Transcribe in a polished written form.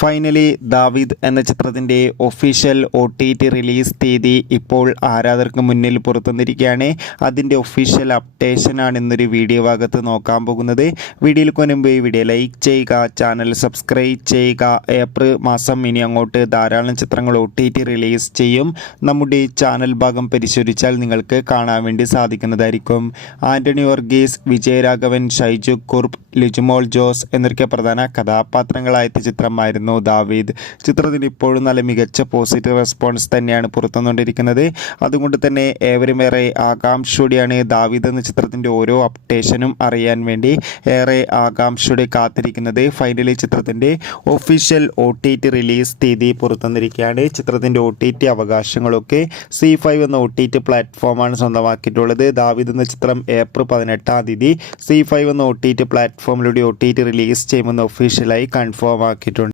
Finally ദാവീദ് എന്ന ചിത്രത്തിൻ്റെ ഒഫീഷ്യൽ OTT റിലീസ് തീയതി ഇപ്പോൾ ആരാധകർക്ക് മുന്നിൽ പുറത്തുവന്നിരിക്കുകയാണ്. അതിൻ്റെ ഒഫീഷ്യൽ അപ്ഡേഷനാണ് ഇന്നൊരു വീഡിയോ ഭാഗത്ത് നോക്കാൻ പോകുന്നത്. വീഡിയോയിൽ മുൻപ് ഈ വീഡിയോ ലൈക്ക് ചെയ്യുക, ചാനൽ സബ്സ്ക്രൈബ് ചെയ്യുക. ഏപ്രിൽ മാസം ഇനി അങ്ങോട്ട് ധാരാളം ചിത്രങ്ങൾ OTT റിലീസ് ചെയ്യും. നമ്മുടെ ചാനൽ ഭാഗം പരിശോധിച്ചാൽ നിങ്ങൾക്ക് കാണാൻ വേണ്ടി സാധിക്കുന്നതായിരിക്കും. ആൻ്റണി വർഗീസ്, വിജയരാഘവൻ, ഷൈജു കുർബ്, ലിജുമോൾ ജോസ് എന്നൊക്കെ പ്രധാന കഥാപാത്രങ്ങളായ ചിത്രമായിരുന്നു ദാവീദ്. ചിത്രത്തിന് ഇപ്പോഴും നല്ല മികച്ച പോസിറ്റീവ് റെസ്പോൺസ് തന്നെയാണ് പുറത്തുവന്നുകൊണ്ടിരിക്കുന്നത്. അതുകൊണ്ട് തന്നെ ഏവരും ഏറെ ആകാംക്ഷയോടെയാണ് ദാവീദ് എന്ന ചിത്രത്തിൻ്റെ ഓരോ അപ്ഡേഷനും അറിയാൻ വേണ്ടി ഏറെ ആകാംക്ഷയോടെ കാത്തിരിക്കുന്നത്. ഫൈനലി ചിത്രത്തിൻ്റെ ഒഫീഷ്യൽ OTT റിലീസ് തീയതി പുറത്തുവന്നിരിക്കുകയാണ്. ചിത്രത്തിൻ്റെ OTT അവകാശങ്ങളൊക്കെ C5 എന്ന OTT പ്ലാറ്റ്ഫോമാണ് സ്വന്തമാക്കിയിട്ടുള്ളത്. ദാവീദ് എന്ന ചിത്രം ഏപ്രിൽ 18-ാം തീയതി C5 എന്ന OTT പ്ലാറ്റ്ഫോമിലൂടെ OTT റിലീസ് ചെയ്യുമെന്ന് ഒഫീഷ്യലായി കൺഫേം ആക്കിയിട്ടുണ്ട്.